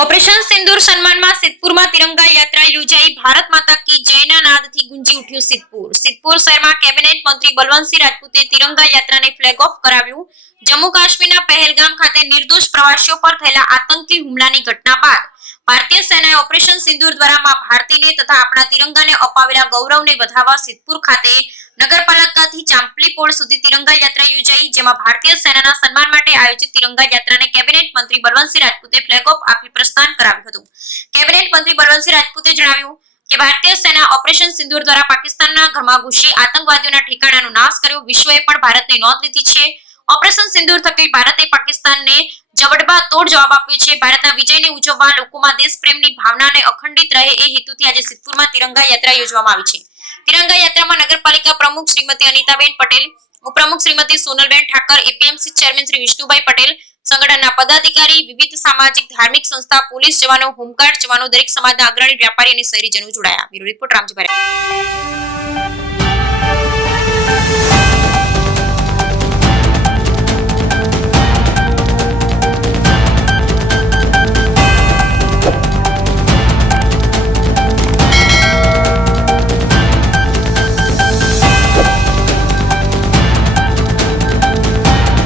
Operation સિંદૂર સન્માનમાં સિદ્ધપુરમાં તિરંગા યાત્રા યોજાઈ। ભારત માતા કી જયના નાદથી ગુંજી ઉઠ્યું સિદ્ધપુર। સિદ્ધપુર શહેરમાં કેબિનેટ મંત્રી બલવંતસિંહ રાજપૂતે તિરંગા યાત્રાને ફ્લેગ ઓફ કરાવ્યું। જમ્મુ કાશ્મીરના પહેલગામ ખાતે નિર્દોષ પ્રવાસીઓ પર થયેલા આતંકી હુમલાની ઘટના બાદ ભારતીય સેનાએ ઓપરેશન સિંદૂર દ્વારા માં ભારતીને તથા આપણા તિરંગાને અપાવેલા ગૌરવને વધારવા સિદ્ધપુર ખાતે નગરપાલિકાથી ચાંપલીપોળ સુધી તિરંગા યાત્રા યોજાઈ, જેમાં ભારતીય સેનાના સન્માન માટે આયોજિત તિરંગા યાત્રાને કેબિનેટ મંત્રી બલવંતસિંહ રાજપૂતે ફ્લેગ ઓફ આપી પ્રસ્થાન કરાવ્યું હતું। કેબિનેટ મંત્રી બલવંતસિંહ રાજપૂતે જણાવ્યું કે ભારતીય સેના ઓપરેશન સિંદૂર દ્વારા પાકિસ્તાનના ઘરમાં ઘૂસી આતંકવાદીઓના ઠેકાણાનો નાશ કર્યો। વિશ્વએ પણ ભારતની નોંધ લીધી છે। ઓપરેશન સિંદૂર થકી ભારતે પાકિસ્તાનને જડબાતોડ જવાબ આપ્યો છે। ભારતના વિજયને ઉજવવા લોકોમાં દેશપ્રેમની ભાવનાને અખંડિત રહે એ હેતુથી આજે સિદ્ધપુરમાં તિરંગા યાત્રા યોજવામાં આવી છે। તિરંગા યાત્રામાં નગરપાલિકા પ્રમુખ શ્રીમતી અનિતાબેન પટેલ, ઉપપ્રમુખ શ્રીમતી સોનલબેન ઠાકર, એપીએમસી ચેરમેન શ્રી વિષ્ણુભાઈ પટેલ, સંગઠનના પદાધિકારી, વિવિધ સામાજિક ધાર્મિક સંસ્થા, પોલીસ જવાનો, હોમગાર્ડ જવાનો, દરેક સમાજના અગ્રણી, વ્યાપારી અને શહેરીજનો જોડાયા। બ્યુરો રિપોર્ટ રામજી ભાઈ।